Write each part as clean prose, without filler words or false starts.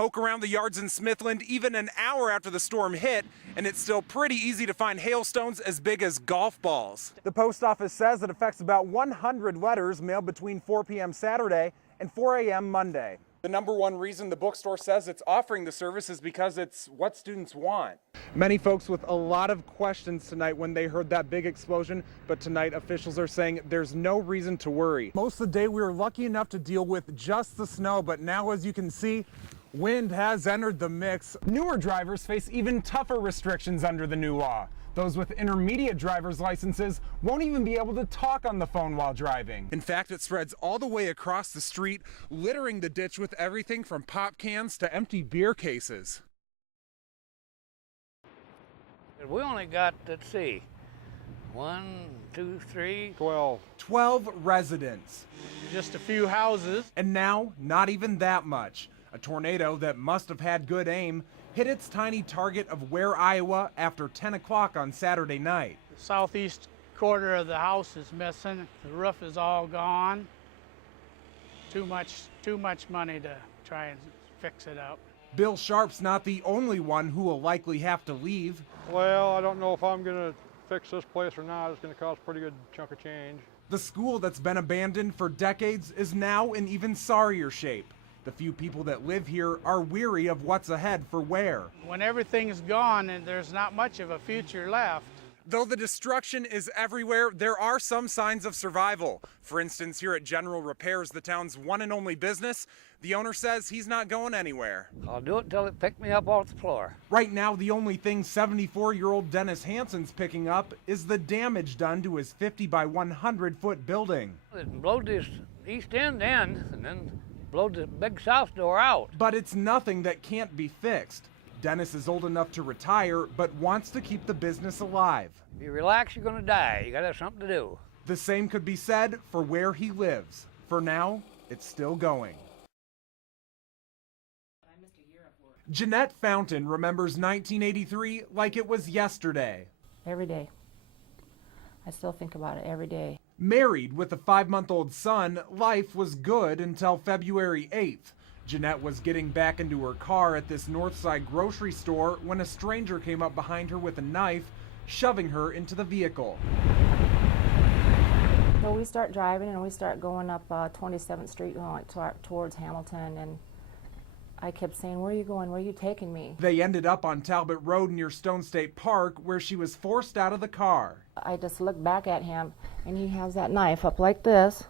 Poke around the yards in Smithland even an hour after the storm hit, and it's still pretty easy to find hailstones as big as golf balls. The post office says it affects about 100 letters mailed between 4 p.m. Saturday and 4 a.m. Monday. The number one reason the bookstore says it's offering the service is because it's what students want. Many folks with a lot of questions tonight when they heard that big explosion, but tonight officials are saying there's no reason to worry. Most of the day we were lucky enough to deal with just the snow, but now as you can see, wind has entered the mix. Newer drivers face even tougher restrictions under the new law. Those with intermediate driver's licenses won't even be able to talk on the phone while driving. In fact, it spreads all the way across the street, littering the ditch with everything from pop cans to empty beer cases. We only got, let's see, 1, 2, 3, 12 residents. Just a few houses. And now, not even that much. A tornado that must have had good aim hit its tiny target of Ware, Iowa after 10 o'clock on Saturday night. The southeast quarter of the house is missing. The roof is all gone. Too much money to try and fix it up. Bill Sharp's not the only one who will likely have to leave. Well, I don't know if I'm going to fix this place or not. It's going to cost a pretty good chunk of change. The school that's been abandoned for decades is now in even sorrier shape. The few people that live here are weary of what's ahead for Ware. When everything's gone and there's not much of a future left. Though the destruction is everywhere, there are some signs of survival. For instance, here at General Repairs, the town's one and only business, the owner says he's not going anywhere. I'll do it till it picked me up off the floor. Right now, the only thing 74-year-old Dennis Hansen's picking up is the damage done to his 50 by 100-foot building. It blowed this east end in, and then blowed the big south door out. But it's nothing that can't be fixed. Dennis is old enough to retire, but wants to keep the business alive. If you relax, you're gonna die. You gotta have something to do. The same could be said for where he lives. For now, it's still going. Jeanette Fountain remembers 1983 like it was yesterday. Every day. I still think about it every day. Married with a 5-month-old son, life was good until February 8th. Jeanette was getting back into her car at this Northside grocery store when a stranger came up behind her with a knife, shoving her into the vehicle. So we start driving and we start going up 27th Street going towards Hamilton, and I kept saying, "Where are you going? Where are you taking me?" They ended up on Talbot Road near Stone State Park, where she was forced out of the car. I just looked back at him, and he has that knife up like this,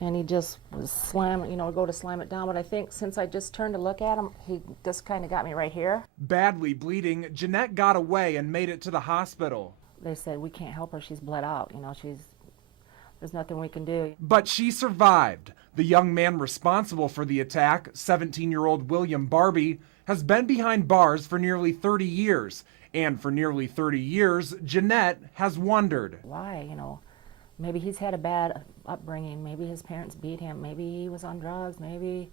and he just was slamming, go to slam it down. But I think since I just turned to look at him, he just kind of got me right here. Badly bleeding, Jeanette got away and made it to the hospital. They said, "We can't help her. She's bled out. There's nothing we can do." But she survived. The young man responsible for the attack, 17-year-old William Barbie, has been behind bars for nearly 30 years. And for nearly 30 years, Jeanette has wondered. Why, maybe he's had a bad upbringing. Maybe his parents beat him. Maybe he was on drugs. Maybe,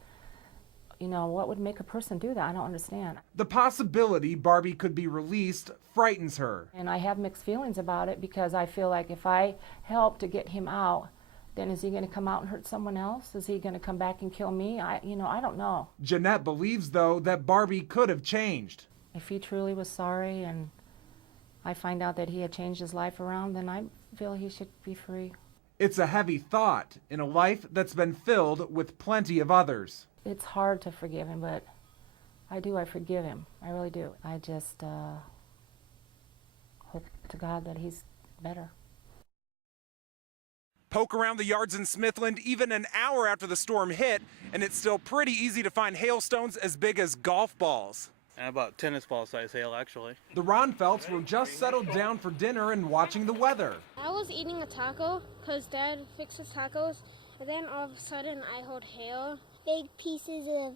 what would make a person do that? I don't understand. The possibility Barbie could be released frightens her. And I have mixed feelings about it because I feel like if I help to get him out, then is he going to come out and hurt someone else? Is he going to come back and kill me? I don't know. Jeanette believes, though, that Barbie could have changed. If he truly was sorry and I find out that he had changed his life around, then I feel he should be free. It's a heavy thought in a life that's been filled with plenty of others. It's hard to forgive him, but I forgive him. I really do. I just hope to God that he's better. Poke around the yards in Smithland even an hour after the storm hit, and it's still pretty easy to find hailstones as big as golf balls. And about tennis ball size hail, actually. The Ronfelds were just settled down for dinner and watching the weather. I was eating a taco because Dad fixes tacos, and then all of a sudden I heard hail. Big pieces of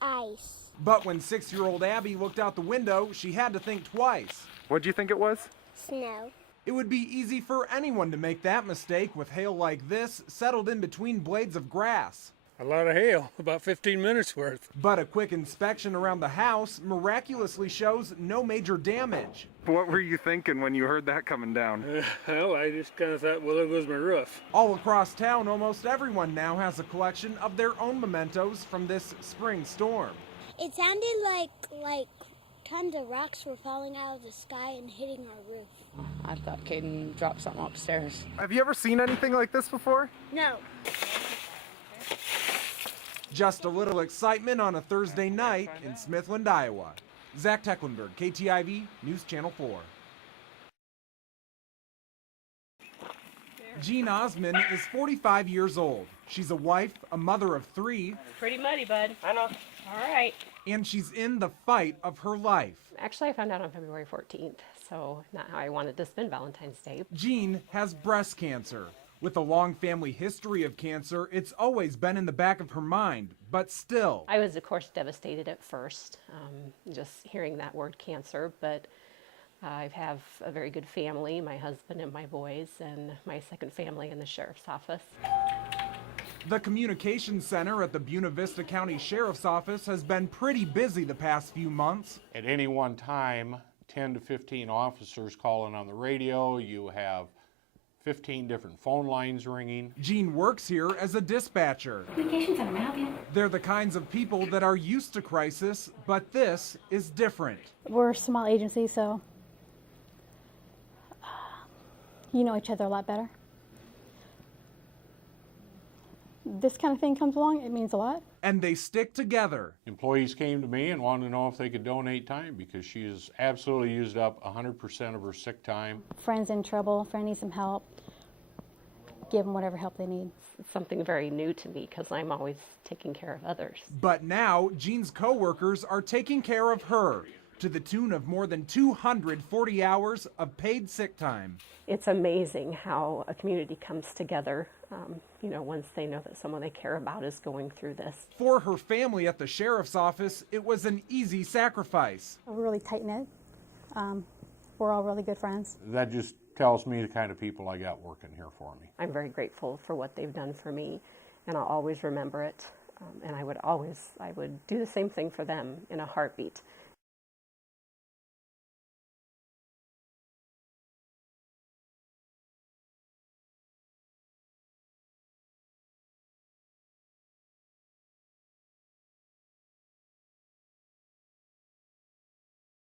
ice. But when 6-year-old Abby looked out the window, she had to think twice. What'd you think it was? Snow. It would be easy for anyone to make that mistake with hail like this settled in between blades of grass. A lot of hail, about 15 minutes worth. But a quick inspection around the house miraculously shows no major damage. What were you thinking when you heard that coming down? Well, I just kind of thought, well, there goes my roof. All across town, almost everyone now has a collection of their own mementos from this spring storm. It sounded like tons of rocks were falling out of the sky and hitting our roof. I thought Caden dropped something upstairs. Have you ever seen anything like this before? No. Just a little excitement on a Thursday night in Smithland, Iowa. Zach Tecklenburg, KTIV, News Channel 4. Jean Osman is 45 years old. She's a wife, a mother of 3. Pretty muddy, bud. I know. All right. And she's in the fight of her life. Actually, I found out on February 14th, so not how I wanted to spend Valentine's Day. Jean has breast cancer. With a long family history of cancer, it's always been in the back of her mind, but still. I was, of course, devastated at first, just hearing that word cancer, but I have a very good family, my husband and my boys, and my second family in the sheriff's office. The communications center at the Buena Vista County Sheriff's Office has been pretty busy the past few months. At any one time, 10 to 15 officers calling on the radio. You have 15 different phone lines ringing. Jean works here as a dispatcher. Communications center, may I help you? They're the kinds of people that are used to crisis, but this is different. We're a small agency, so you know each other a lot better. This kind of thing comes along, it means a lot. And they stick together. Employees came to me and wanted to know if they could donate time because she has absolutely used up 100% of her sick time. Friends in trouble, friend needs some help, give them whatever help they need. It's something very new to me because I'm always taking care of others. But now, Jean's coworkers are taking care of her to the tune of more than 240 hours of paid sick time. It's amazing how a community comes together, once they know that someone they care about is going through this. For her family at the sheriff's office, it was an easy sacrifice. We're really tight-knit. We're all really good friends. That just tells me the kind of people I got working here for me. I'm very grateful for what they've done for me, and I'll always remember it. And I would do the same thing for them in a heartbeat.